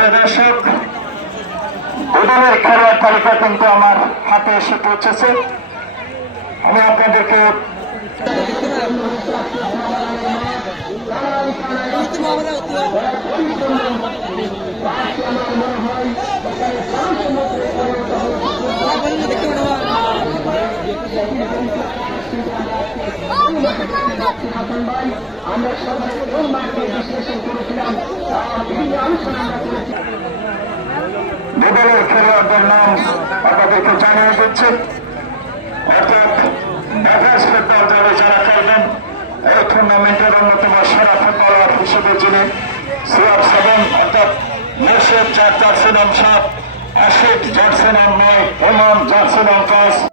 প্রিয় দর্শক, দুদলের খেলোয়াড় তালিকা কিন্তু আমার হাতে এসে পৌঁছেছে। আমি আপনাদেরকে আমরা সবাই বিশ্লেষণ করেছিলাম। দুদলের খেলোয়াড়দের নাম আপনাদেরকে জানিয়ে দিচ্ছে। অর্থাৎ ঢাকার ফুটবল দলে যারা খেলবেন এই টুর্নামেন্টের অন্যতম সেরা ফুটবলার হিসেবে যিনি CR7 অর্থাৎ মোর্শেদ 4 জার্সি নাম 7, আশিক জার্সি নাম 9, ইমাম জার্সি নাম 5,